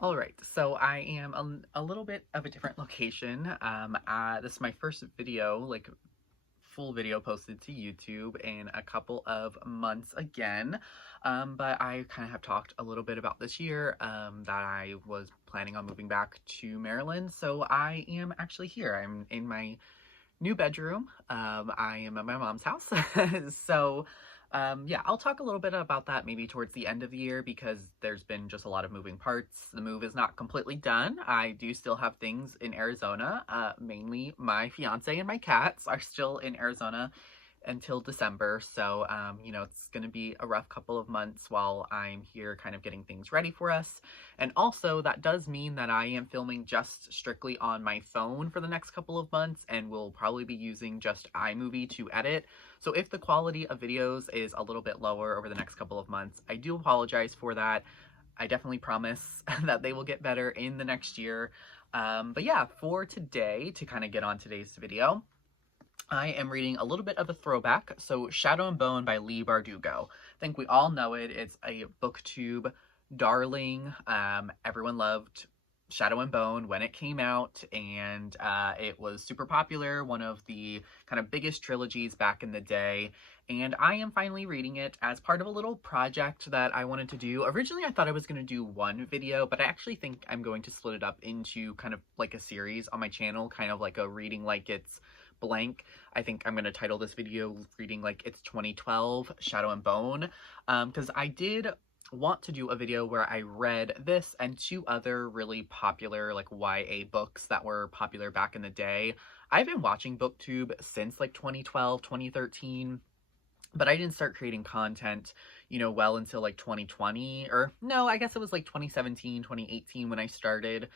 All right, so I am a little bit of a different location. This is my first video, like full video posted to YouTube in a couple of months again. But I kind of have talked a little bit about this year that I was planning on moving back to Maryland. So I am actually here. I'm in my new bedroom. I am at my mom's house. So, yeah, I'll talk a little bit about that maybe towards the end of the year because there's been just a lot of moving parts. The move is not completely done. I do still have things in Arizona. Mainly my fiance and my cats are still in Arizona until December. So, it's going to be a rough couple of months while I'm here kind of getting things ready for us. And also, that does mean that I am filming just strictly on my phone for the next couple of months and will probably be using just iMovie to edit. So if the quality of videos is a little bit lower over the next couple of months, I do apologize for that. I definitely promise that they will get better in the next year. But yeah, for today, to kind of get on today's video, I am reading a little bit of a throwback. So Shadow and Bone by Leigh Bardugo. I think we all know it. It's a booktube darling. Everyone loved Shadow and Bone when it came out, and it was super popular, one of the kind of biggest trilogies back in the day. And I am finally reading it as part of a little project that I wanted to do. Originally, I thought I was going to do one video, but I actually think I'm going to split it up into kind of like a series on my channel, kind of like a reading like it's blank. I think I'm going to title this video reading like it's 2012 Shadow and Bone, because I did want to do a video where I read this and two other really popular like YA books that were popular back in the day. I've been watching booktube since like 2012 2013, but I didn't start creating content, well until like 2020, or no, I guess it was like 2017 2018 when I started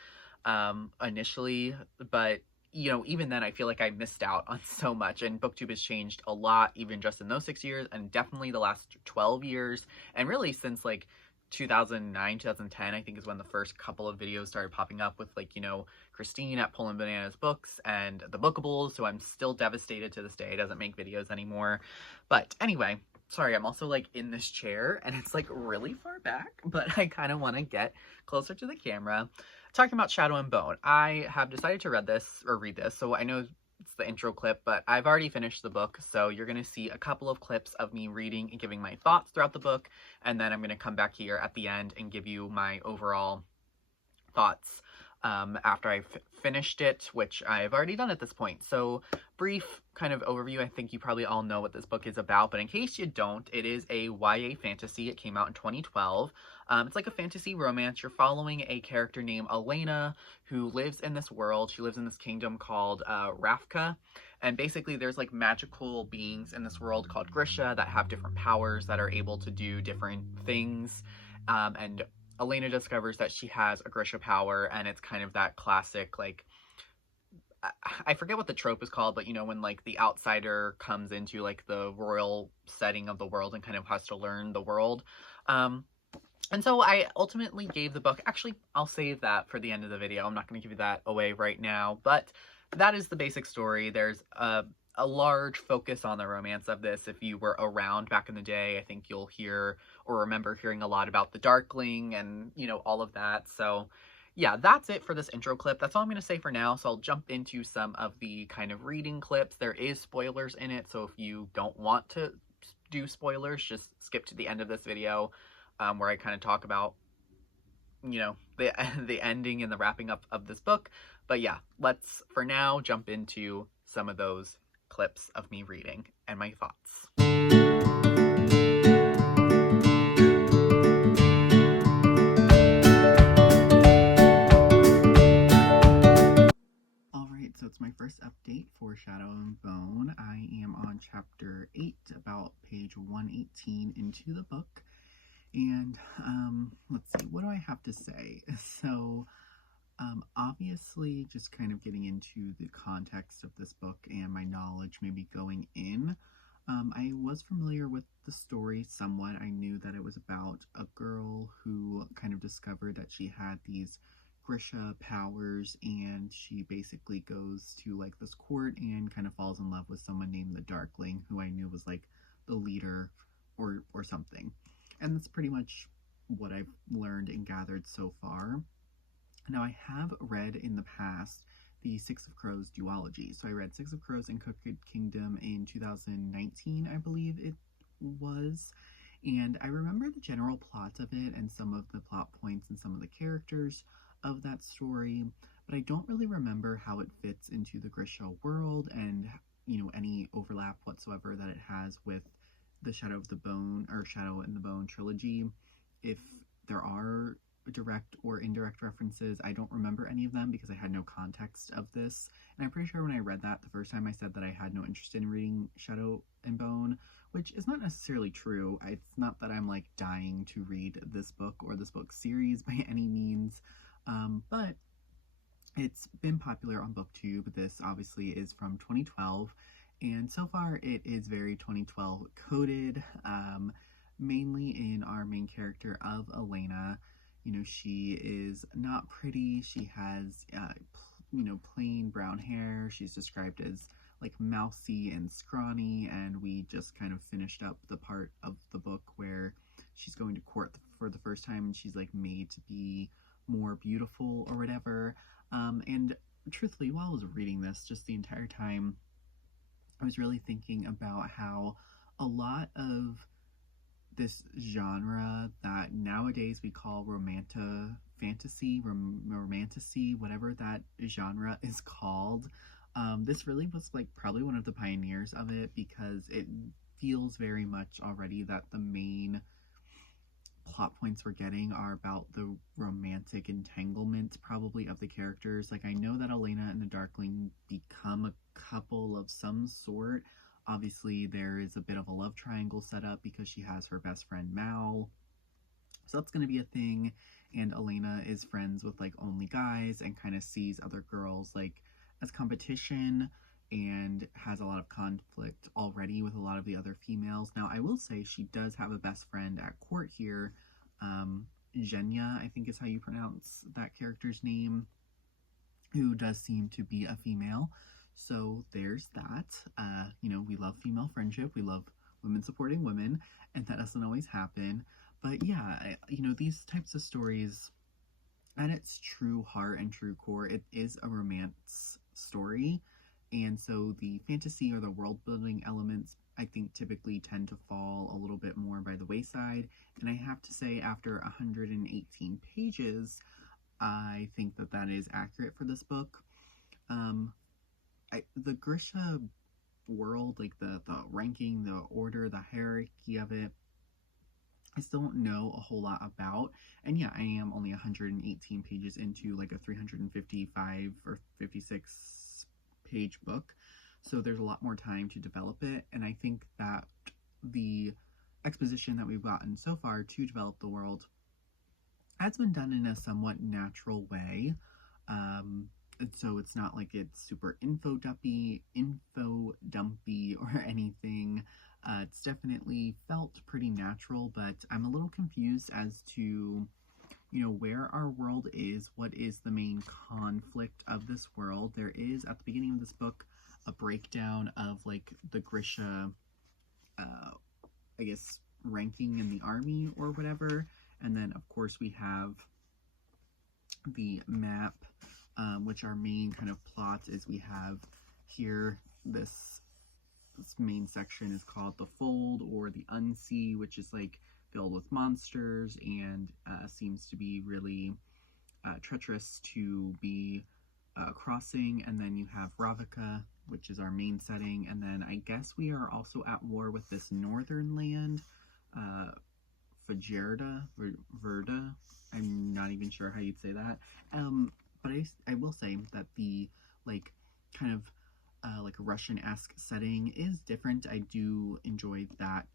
initially. But even then, I feel like I missed out on so much, and booktube has changed a lot, even just in those 6 years, and definitely the last 12 years, and really since like 2009, 2010, I think is when the first couple of videos started popping up with like, Christine at Pullin' Bananas Books and the Bookables, so I'm still devastated to this day. It doesn't make videos anymore. But anyway, sorry, I'm also like in this chair and it's like really far back, but I kind of want to get closer to the camera. Talking about Shadow and Bone, I have decided to read this, so I know it's the intro clip, but I've already finished the book, so you're going to see a couple of clips of me reading and giving my thoughts throughout the book, and then I'm going to come back here at the end and give you my overall thoughts after I've finished it, which I've already done at this point. So brief kind of overview. I think you probably all know what this book is about, but in case you don't, it is a YA fantasy. It came out in 2012. It's like a fantasy romance. You're following a character named Elena who lives in this world. She lives in this kingdom called Ravka. And basically there's like magical beings in this world called Grisha that have different powers that are able to do different things. And Elena discovers that she has a Grisha power, and it's kind of that classic, like, I forget what the trope is called, but when like the outsider comes into like the royal setting of the world and kind of has to learn the world. And so I ultimately gave the book, actually, I'll save that for the end of the video. I'm not going to give you that away right now, but that is the basic story. There's a large focus on the romance of this. If you were around back in the day, I think you'll hear or remember hearing a lot about the Darkling and, all of that. So yeah, that's it for this intro clip. That's all I'm going to say for now. So I'll jump into some of the kind of reading clips. There is spoilers in it, so if you don't want to do spoilers, just skip to the end of this video, where I kind of talk about, the ending and the wrapping up of this book. But yeah, let's, for now, jump into some of those clips of me reading and my thoughts. Alright, so it's my first update for Shadow and Bone. I am on chapter 8, about page 118 into the book. And, let's see, what do I have to say? So, obviously, just kind of getting into the context of this book and my knowledge maybe going in, I was familiar with the story somewhat. I knew that it was about a girl who kind of discovered that she had these Grisha powers, and she basically goes to like this court and kind of falls in love with someone named the Darkling, who I knew was like the leader or something. And that's pretty much what I've learned and gathered so far. Now, I have read in the past the Six of Crows duology. So I read Six of Crows and Crooked Kingdom in 2019, I believe it was. And I remember the general plot of it and some of the plot points and some of the characters of that story, but I don't really remember how it fits into the Grisha world and, any overlap whatsoever that it has with the Shadow of the Bone or Shadow and the Bone trilogy. If there are direct or indirect references, I don't remember any of them because I had no context of this. And I'm pretty sure when I read that the first time, I said that I had no interest in reading Shadow and Bone, which is not necessarily true. It's not that I'm like dying to read this book or this book series by any means, but it's been popular on BookTube. This obviously is from 2012, and so far it is very 2012 coded, mainly in our main character of Elena. She is not pretty. She has, plain brown hair. She's described as like mousy and scrawny, and we just kind of finished up the part of the book where she's going to court for the first time and she's like made to be more beautiful or whatever. And truthfully, while I was reading this, just the entire time, I was really thinking about how a lot of this genre that nowadays we call fantasy, romantasy, whatever that genre is called, this really was like probably one of the pioneers of it, because it feels very much already that the main plot points we're getting are about the romantic entanglement probably of the characters. Like, I know that Elena and the Darkling become a couple of some sort. Obviously there is a bit of a love triangle set up because she has her best friend Mal, so that's going to be a thing. And Elena is friends with like only guys and kind of sees other girls like as competition, and has a lot of conflict already with a lot of the other females. Now, I will say she does have a best friend at court here. Zhenya, I think is how you pronounce that character's name, who does seem to be a female. So there's that. We love female friendship. We love women supporting women, and that doesn't always happen. But yeah, these types of stories, at its true heart and true core, it is a romance story. And so the fantasy or the world building elements, I think, typically tend to fall a little bit more by the wayside. And I have to say, after 118 pages, I think that that is accurate for this book. The Grisha world, like the ranking, the order, the hierarchy of it, I still don't know a whole lot about. And yeah, I am only 118 pages into like a 355 or 56 page book, so there's a lot more time to develop it. And I think that the exposition that we've gotten so far to develop the world has been done in a somewhat natural way. And so it's not like it's super info dumpy or anything. It's definitely felt pretty natural, but I'm a little confused as to, where our world is, what is the main conflict of this world. There is, at the beginning of this book, a breakdown of, like, the Grisha, I guess, ranking in the army or whatever, and then, of course, we have the map, which our main kind of plot is. We have here this main section is called the Fold, or the Unsea, which is like filled with monsters and seems to be really treacherous to be crossing. And then you have Ravika, which is our main setting, and then I guess we are also at war with this northern land, Verda. I'm not even sure how you'd say that. But I will say that the like kind of like a Russian-esque setting is different. I do enjoy that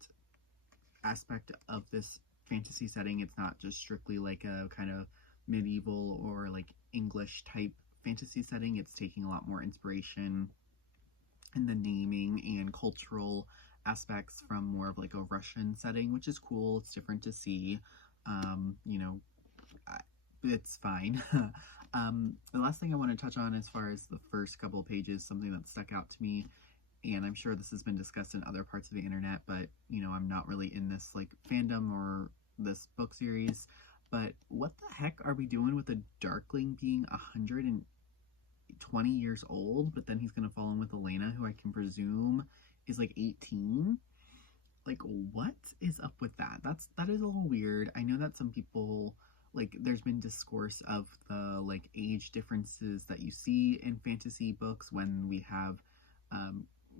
aspect of this fantasy setting. It's not just strictly like a kind of medieval or like English type fantasy setting. It's taking a lot more inspiration in the naming and cultural aspects from more of like a Russian setting, which is cool. It's different to see. It's fine. The last thing I want to touch on as far as the first couple pages, something that stuck out to me, and I'm sure this has been discussed in other parts of the internet, but I'm not really in this like fandom or this book series. but what the heck are we doing with a Darkling being 120 years old, but then he's gonna fall in with Elena, who I can presume is like 18? Like, what is up with that? That is a little weird. I know that some people, like, there's been discourse of the, like, age differences that you see in fantasy books when we have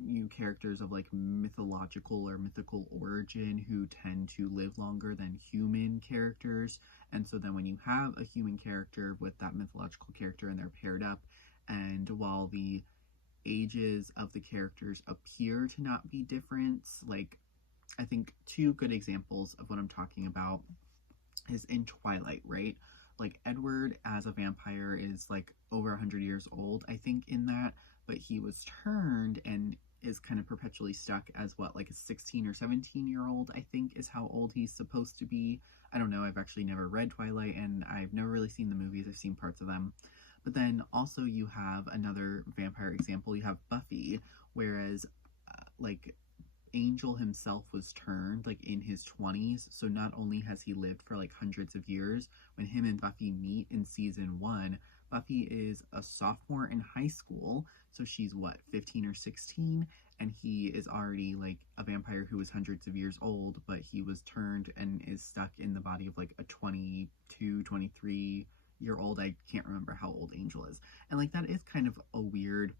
new characters of, like, mythological or mythical origin who tend to live longer than human characters. And so then when you have a human character with that mythological character and they're paired up, and while the ages of the characters appear to not be different, like, I think two good examples of what I'm talking about is in Twilight, right? Like, Edward as a vampire is like over 100 years old, I think, in that, but he was turned and is kind of perpetually stuck as what, like a 16 or 17-year-old, I think, is how old he's supposed to be. I don't know, I've actually never read Twilight, and I've never really seen the movies. I've seen parts of them. But then also you have another vampire example. You have Buffy, whereas like Angel himself was turned like in his 20s, so not only has he lived for like hundreds of years, when him and Buffy meet in season 1, Buffy is a sophomore in high school, so she's what, 15 or 16, and he is already like a vampire who is hundreds of years old, but he was turned and is stuck in the body of like a 22, 23-year-old. I can't remember how old Angel is. And like that is kind of a weird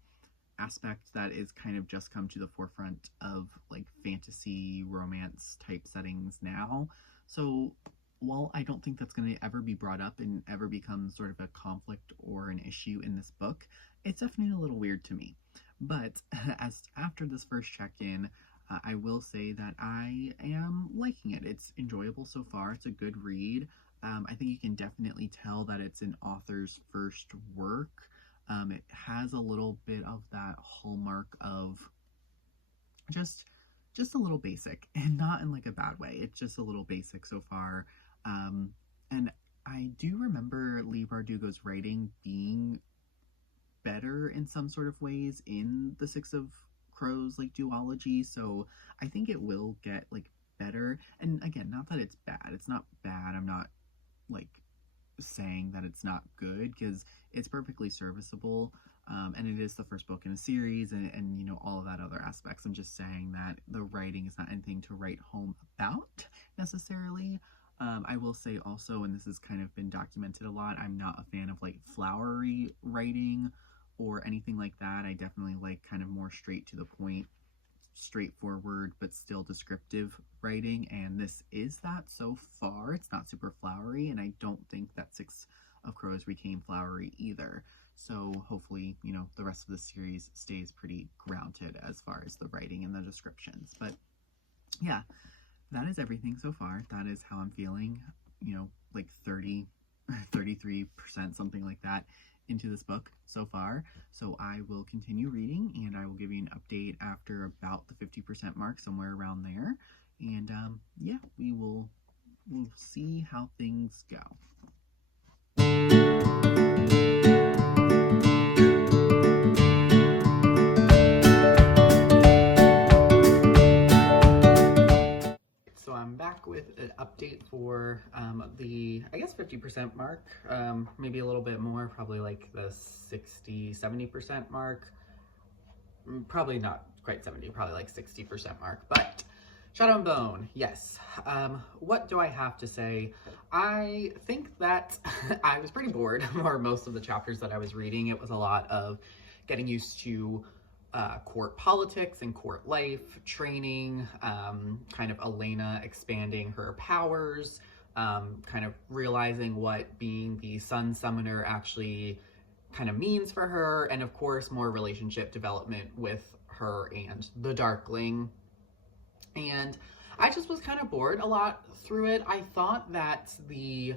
aspect that is kind of just come to the forefront of like fantasy romance type settings now. So while I don't think that's going to ever be brought up and ever become sort of a conflict or an issue in this book, it's definitely a little weird to me. But as after this first check-in, I will say that I am liking it. It's enjoyable so far. It's a good read. I think you can definitely tell that it's an author's first work. It has a little bit of that hallmark of just a little basic, and not in like a bad way. It's just a little basic so far. And I do remember Leigh Bardugo's writing being better in some sort of ways in the Six of Crows like duology, so I think it will get like better. And again, not that it's bad. It's not bad. I'm not like saying that it's not good, because it's perfectly serviceable, and it is the first book in a series, and you know, all of that other aspects. I'm just saying that the writing is not anything to write home about necessarily. I will say also, and this has kind of been documented a lot, I'm not a fan of like flowery writing or anything like that. I definitely like kind of more straight to the point, straightforward but still descriptive writing, and this is that so far. It's not super flowery, and I don't think that Six of Crows became flowery either. So hopefully, you know, the rest of the series stays pretty grounded as far as the writing and the descriptions. But yeah, that is everything so far. That is how I'm feeling, you know, like 33%, something like that, into this book so far. So I will continue reading, and I will give you an update after about the 50% mark, somewhere around there. And yeah, we'll see how things go. So I'm back with an update for the, I guess, 50% mark, maybe a little bit more, probably like the 60-70% mark. Probably not quite 70, probably like 60% mark, but Shadow and Bone, yes. What do I have to say? I think that I was pretty bored for most of the chapters that I was reading. It was a lot of getting used to court politics and court life, training, kind of Elena expanding her powers, kind of realizing what being the Sun Summoner actually kind of means for her, and of course more relationship development with her and the Darkling. And I just was kind of bored a lot through it. I thought that the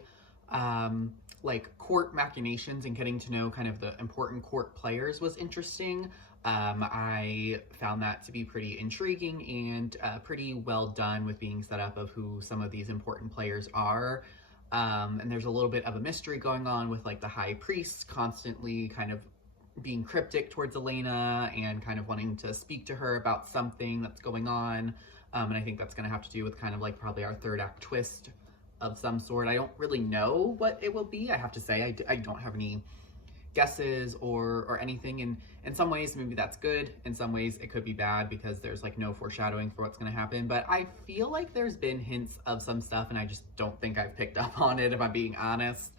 like court machinations and getting to know kind of the important court players was interesting. I found that to be pretty intriguing and pretty well done, with being set up of who some of these important players are. And there's a little bit of a mystery going on with like the High Priest constantly kind of being cryptic towards Elena and kind of wanting to speak to her about something that's going on. And I think that's going to have to do with kind of like probably our third act twist of some sort. I don't really know what it will be. I have to say, I don't have any guesses or anything. And in some ways, maybe that's good. In some ways, it could be bad because there's like no foreshadowing for what's going to happen. But I feel like there's been hints of some stuff, and I just don't think I've picked up on it, if I'm being honest.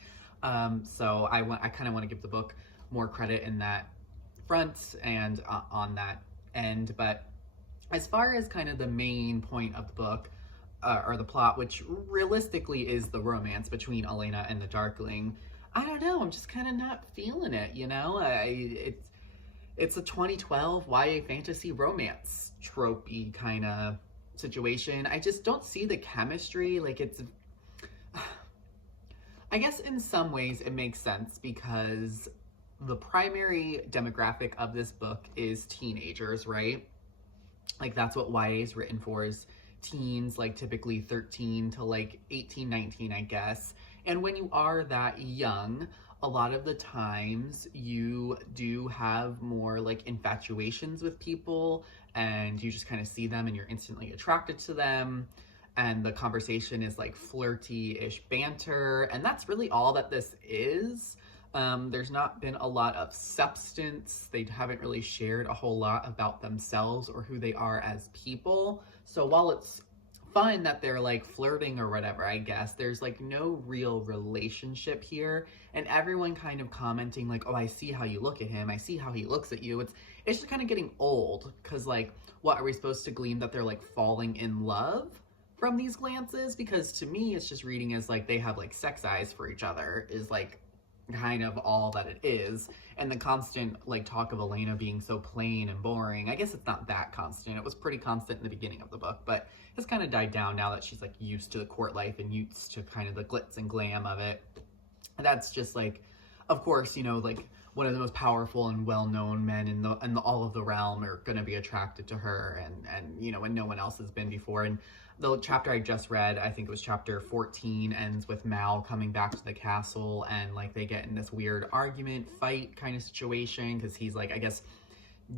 So I kind of want to give the book more credit in that front and on that end. But as far as kind of the main point of the book, or the plot, which realistically is the romance between Elena and the Darkling, I don't know, I'm just kind of not feeling it, you know? It's a 2012 YA fantasy romance tropey kind of situation. I just don't see the chemistry. Like, it's... I guess in some ways it makes sense because the primary demographic of this book is teenagers, right? Like, that's what YA is written for, is teens, like typically 13 to like 18, 19, I guess. And when you are that young, a lot of the times you do have more like infatuations with people, and you just kind of see them and you're instantly attracted to them. And the conversation is like flirty-ish banter. And that's really all that this is. There's not been a lot of substance. They haven't really shared a whole lot about themselves or who they are as people. So while it's fun that they're like flirting or whatever, I guess, there's like no real relationship here. And everyone kind of commenting like, oh, I see how you look at him. I see how he looks at you. It's just kind of getting old, because like, what, are we supposed to glean that they're like falling in love from these glances? Because to me, it's just reading as like they have like sex eyes for each other is like kind of all that it is. And the constant like talk of Elena being so plain and boring, I guess it's not that constant. It was pretty constant in the beginning of the book, but it's kind of died down now that she's like used to the court life and used to kind of the glitz and glam of it. And that's just like, of course, you know, like one of the most powerful and well-known men in all of the realm are going to be attracted to her, and you know, when no one else has been before. And the chapter I just read, I think it was chapter 14, ends with Mal coming back to the castle, and like they get in this weird argument, fight kind of situation, because he's like, I guess,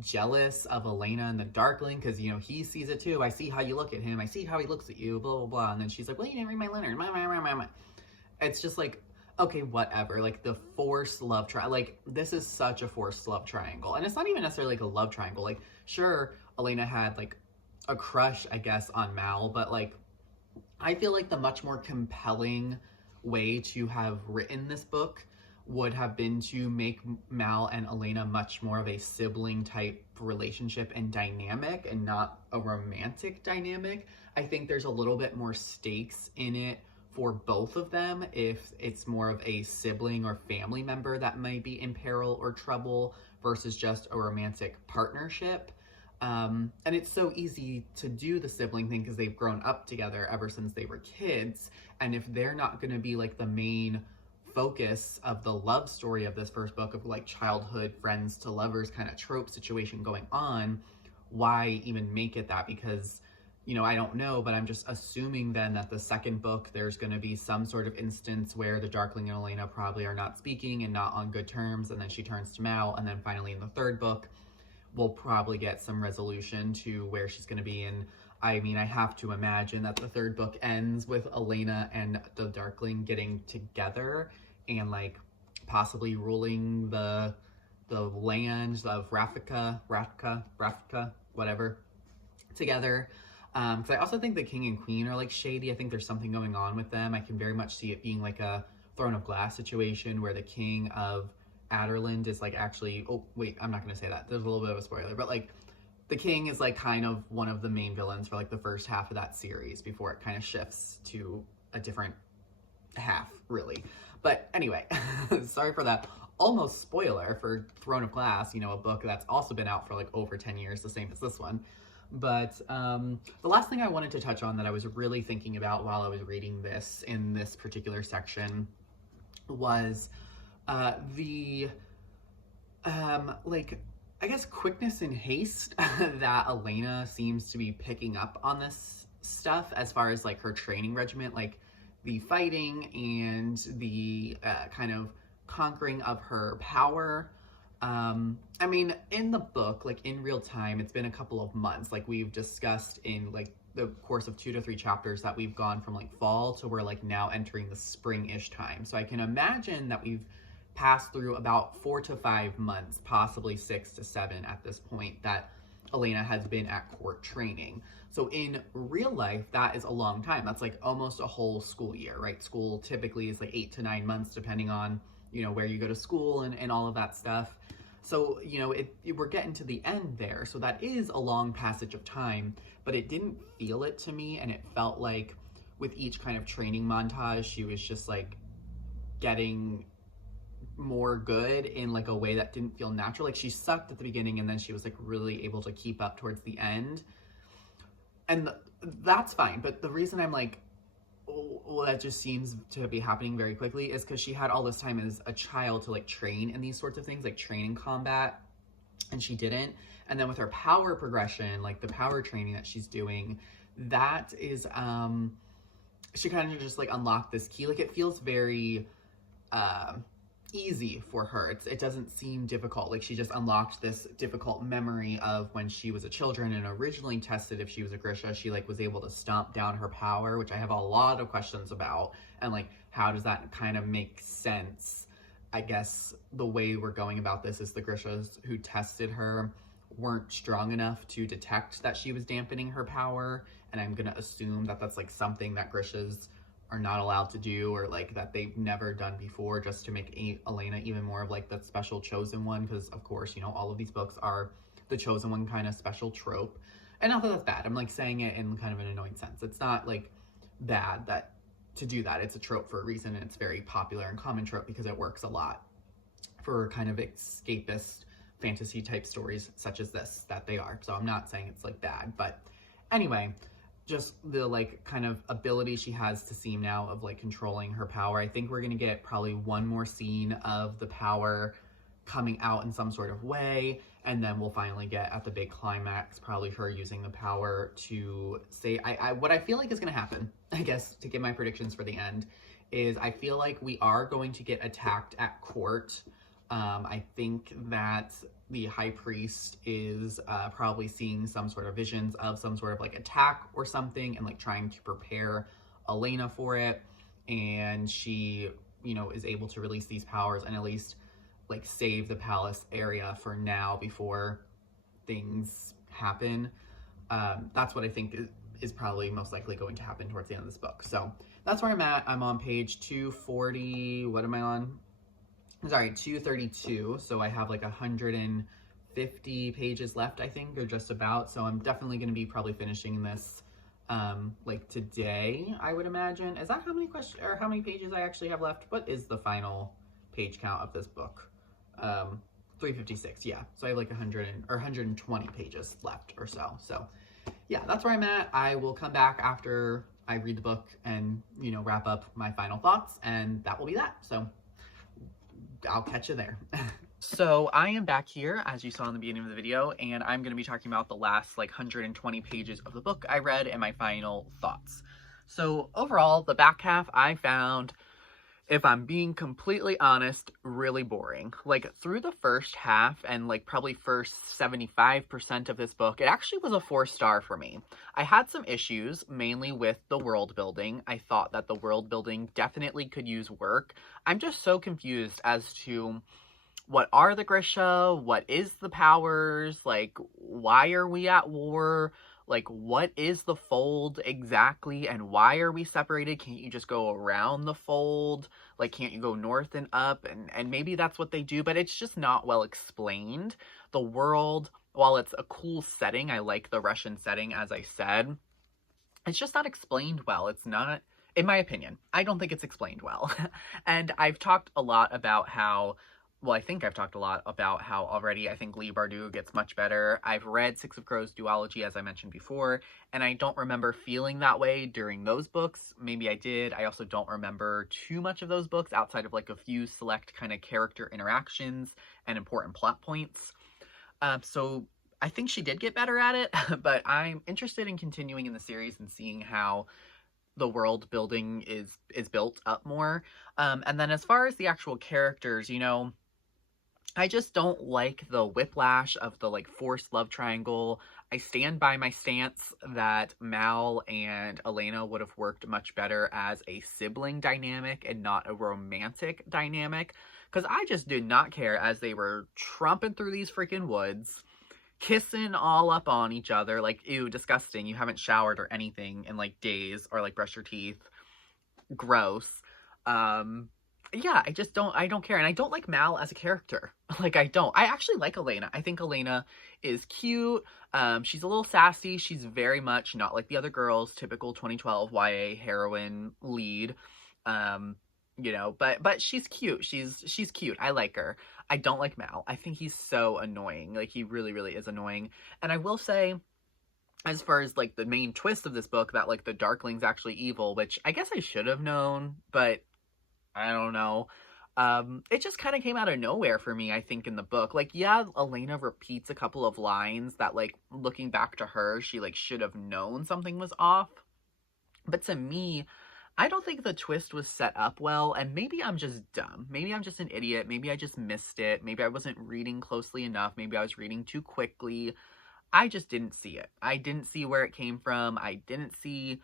jealous of Elena and the Darkling, because, you know, he sees it too. I see how you look at him. I see how he looks at you, blah, blah, blah. And then she's like, well, you didn't read my letter. It's just like, okay, whatever. Like, the forced love triangle. Like, this is such a forced love triangle. And it's not even necessarily like a love triangle. Like, sure, Elena had like a crush, I guess, on Mal, but like, I feel like the much more compelling way to have written this book would have been to make Mal and Elena much more of a sibling type relationship and dynamic, and not a romantic dynamic. I think there's a little bit more stakes in it for both of them if it's more of a sibling or family member that might be in peril or trouble versus just a romantic partnership. And it's so easy to do the sibling thing because they've grown up together ever since they were kids. And if they're not going to be like the main focus of the love story of this first book, of like childhood friends to lovers kind of trope situation going on, why even make it that? Because, you know, I don't know, but I'm just assuming then that the second book, there's going to be some sort of instance where the Darkling and Elena probably are not speaking and not on good terms, and then she turns to Mal, and then finally in the third book, we'll probably get some resolution to where she's going to be. And I mean, I have to imagine that the third book ends with Elena and the Darkling getting together and like possibly ruling the lands of Rafika, whatever, together. Because I also think the king and queen are like shady. I think there's something going on with them. I can very much see it being like a Throne of Glass situation where the king of Adderland is like actually, oh wait, I'm not gonna say that, there's a little bit of a spoiler, but like the king is like kind of one of the main villains for like the first half of that series before it kind of shifts to a different half, really. But anyway, sorry for that almost spoiler for Throne of Glass, you know, a book that's also been out for like over 10 years, the same as this one. But the last thing I wanted to touch on that I was really thinking about while I was reading this in this particular section was the like, I guess, quickness and haste that Elena seems to be picking up on this stuff as far as like her training regimen, like the fighting and the kind of conquering of her power. I mean, in the book, like in real time, it's been a couple of months, like we've discussed in like the course of 2 to 3 chapters that we've gone from like fall to we're like now entering the spring-ish time. So I can imagine that we've passed through about 4 to 5 months, possibly 6 to 7 at this point, that Elena has been at court training. So in real life, that is a long time. That's like almost a whole school year, right? School typically is like 8 to 9 months, depending on, you know, where you go to school and all of that stuff. So, you know, we're getting to the end there. So that is a long passage of time, but it didn't feel it to me. And it felt like with each kind of training montage, she was just like getting more good in like a way that didn't feel natural. Like she sucked at the beginning and then she was like really able to keep up towards the end. And that's fine. But the reason I'm like, well, that just seems to be happening very quickly is because she had all this time as a child to like train in these sorts of things, like training combat, and she didn't. And then with her power progression, like the power training that she's doing, that is, she kind of just like unlocked this key. Like it feels very easy for her. It doesn't seem difficult. Like she just unlocked this difficult memory of when she was a children and originally tested if she was a Grisha. She like was able to stomp down her power, which I have a lot of questions about. And like, how does that kind of make sense? I guess the way we're going about this is the Grishas who tested her weren't strong enough to detect that she was dampening her power. And I'm gonna assume that that's like something that Grishas are not allowed to do, or like that they've never done before, just to make Elena even more of like the special chosen one, because of course, you know, all of these books are the chosen one kind of special trope. And not that that's bad, I'm like saying it in kind of an annoying sense. It's not like bad that to do that. It's a trope for a reason, and it's very popular and common trope because it works a lot for kind of escapist fantasy type stories such as this that they are. So I'm not saying it's like bad, but anyway, just the like kind of ability she has to seem now of like controlling her power. I think we're gonna get probably one more scene of the power coming out in some sort of way, and then we'll finally get at the big climax, probably her using the power to say, what I feel like is gonna happen, I guess, to give my predictions for the end, is I feel like we are going to get attacked at court. I think that the high priest is probably seeing some sort of visions of some sort of like attack or something, and like trying to prepare Elena for it. And she, you know, is able to release these powers and at least like save the palace area for now before things happen. That's what I think is probably most likely going to happen towards the end of this book. So that's where I'm at. I'm on page 240. What am I on? Sorry, 232. So I have like 150 pages left, I think, or just about. So I'm definitely going to be probably finishing this like today, I would imagine. Is that how many questions or how many pages I actually have left? What is the final page count of this book? 356. Yeah. So I have like 120 pages left or so. So yeah, that's where I'm at. I will come back after I read the book and, you know, wrap up my final thoughts, and that will be that. So I'll catch you there. So I am back here, as you saw in the beginning of the video, and I'm going to be talking about the last like 120 pages of the book I read and my final thoughts. So overall, the back half I found, if I'm being completely honest, really boring. Like through the first half and like probably first 75% of this book, it actually was a 4-star for me. I had some issues, mainly with the world building. I thought that the world building definitely could use work. I'm just so confused as to what are the Grisha? What is the powers? Like, why are we at war? Like, what is the fold exactly, and why are we separated? Can't you just go around the fold? Like, can't you go north and up? And maybe that's what they do, but it's just not well explained. The world, while it's a cool setting, I like the Russian setting, as I said, it's just not explained well. It's not, in my opinion, I don't think it's explained well. And I've talked a lot about how, well, I think I've talked a lot about how already I think Leigh Bardugo gets much better. I've read Six of Crows duology, as I mentioned before, and I don't remember feeling that way during those books. Maybe I did. I also don't remember too much of those books outside of like a few select kind of character interactions and important plot points. So I think she did get better at it, but I'm interested in continuing in the series and seeing how the world building is built up more. And then as far as the actual characters, you know, I just don't like the whiplash of the, like, forced love triangle. I stand by my stance that Mal and Elena would have worked much better as a sibling dynamic and not a romantic dynamic. Because I just did not care as they were tromping through these freaking woods, kissing all up on each other. Like, ew, disgusting. You haven't showered or anything in, like, days, or, like, brushed your teeth. Gross. Yeah, I don't care. And I don't like Mal as a character. Like, I don't. I actually like Elena. I think Elena is cute. She's a little sassy. She's very much not like the other girls, typical 2012 YA heroine lead. You know, but she's cute. She's cute. I like her. I don't like Mal. I think he's so annoying. Like, he really, really is annoying. And I will say, as far as, like, the main twist of this book, that, like, the Darkling's actually evil, which I guess I should have known, but I don't know. It just kind of came out of nowhere for me, I think, in the book. Like, yeah, Elena repeats a couple of lines that, like, looking back to her, she, like, should have known something was off. But to me, I don't think the twist was set up well, and maybe I'm just dumb. Maybe I'm just an idiot. Maybe I just missed it. Maybe I wasn't reading closely enough. Maybe I was reading too quickly. I just didn't see it. I didn't see where it came from. I didn't see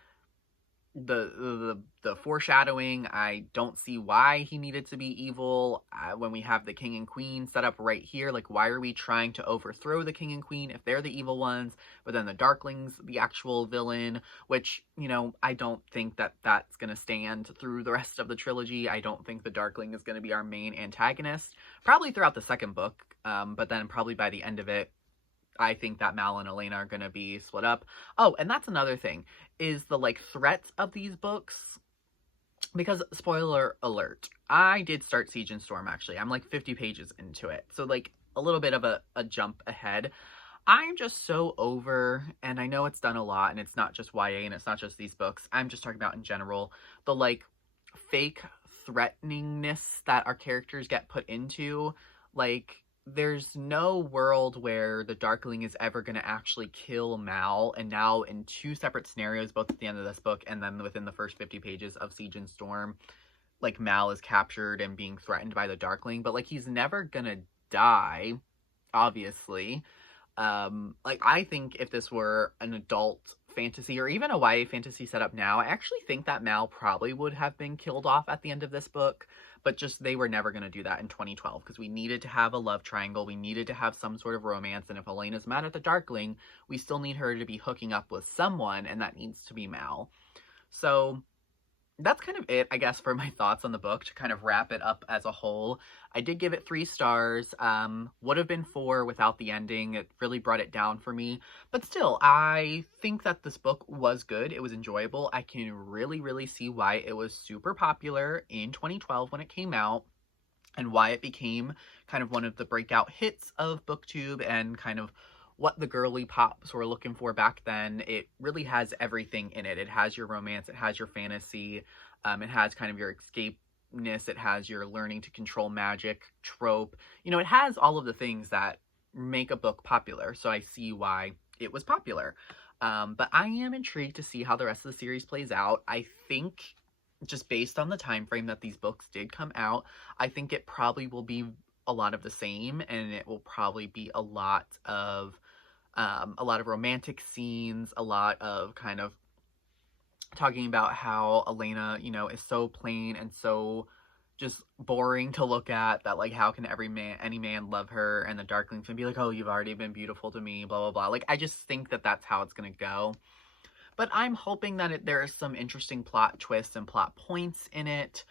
the foreshadowing. I don't see why he needed to be evil when we have the king and queen set up right here. Like, why are we trying to overthrow the king and queen if they're the evil ones, but then the Darkling's the actual villain, which, you know, I don't think that that's going to stand through the rest of the trilogy. I don't think the Darkling is going to be our main antagonist, probably throughout the second book, but then probably by the end of it, I think that Mal and Elena are going to be split up. Oh, and that's another thing, is the, like, threats of these books. Because, spoiler alert, I did start Siege and Storm, actually. I'm, like, 50 pages into it. So, like, a little bit of a jump ahead. I'm just so over, and I know it's done a lot, and it's not just YA, and it's not just these books. I'm just talking about in general, the, like, fake threateningness that our characters get put into. Like, there's no world where the Darkling is ever going to actually kill Mal, and now in two separate scenarios, both at the end of this book and then within the first 50 pages of Siege and Storm, like, Mal is captured and being threatened by the Darkling, but, like, he's never gonna die, obviously. Like, I think if this were an adult fantasy, or even a YA fantasy set up now, I actually think that Mal probably would have been killed off at the end of this book, but just they were never going to do that in 2012, because we needed to have a love triangle, we needed to have some sort of romance, and if Elena's mad at the Darkling, we still need her to be hooking up with someone, and that needs to be Mal. So that's kind of it, I guess, for my thoughts on the book, to kind of wrap it up as a whole. I did give it 3 stars. Would have been 4 without the ending. It really brought it down for me. But still, I think that this book was good. It was enjoyable. I can really, really see why it was super popular in 2012 when it came out, and why it became kind of one of the breakout hits of BookTube, and kind of what the girly pops were looking for back then. It really has everything in it. It has your romance, it has your fantasy, it has kind of your escapeness, it has your learning to control magic trope. You know, it has all of the things that make a book popular, so I see why it was popular. But I am intrigued to see how the rest of the series plays out. I think, just based on the time frame that these books did come out, I think it probably will be a lot of the same, and it will probably be a lot of romantic scenes, a lot of kind of talking about how Elena, you know, is so plain and so just boring to look at, that, like, how can any man love her, and the Darkling's gonna be like, oh, you've already been beautiful to me, blah, blah, blah. Like, I just think that that's how it's gonna go. But I'm hoping that there is some interesting plot twists and plot points in it.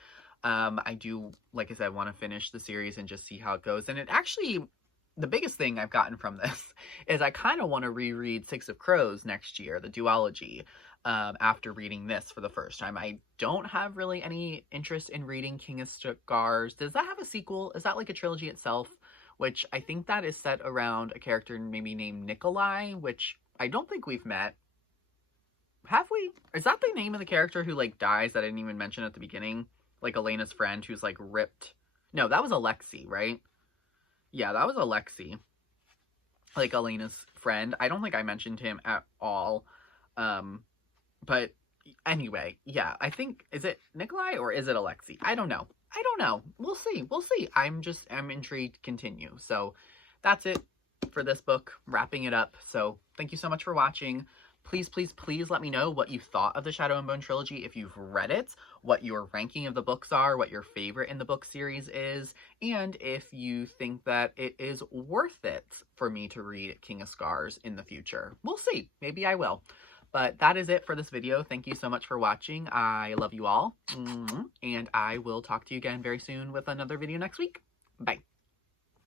I do, like I said, want to finish the series and just see how it goes. And it actually, the biggest thing I've gotten from this is I kind of want to reread Six of Crows next year, the duology, after reading this for the first time. I don't have really any interest in reading King of Scars. Does that have a sequel? Is that like a trilogy itself? Which I think that is set around a character maybe named Nikolai, which I don't think we've met. Have we? Is that the name of the character who, like, dies that I didn't even mention at the beginning? Like, Elena's friend who's, like, ripped. No, that was Alexei, right? Yeah, that was Alexei. Like, Elena's friend. I don't think I mentioned him at all. But anyway, yeah, I think, is it Nikolai or is it Alexei? I don't know. I don't know. We'll see. We'll see. I'm intrigued to continue. So that's it for this book, wrapping it up. So thank you so much for watching. Please, please, please let me know what you thought of the Shadow and Bone trilogy if you've read it, what your ranking of the books are, what your favorite in the book series is, and if you think that it is worth it for me to read King of Scars in the future. We'll see. Maybe I will. But that is it for this video. Thank you so much for watching. I love you all. And I will talk to you again very soon with another video next week. Bye.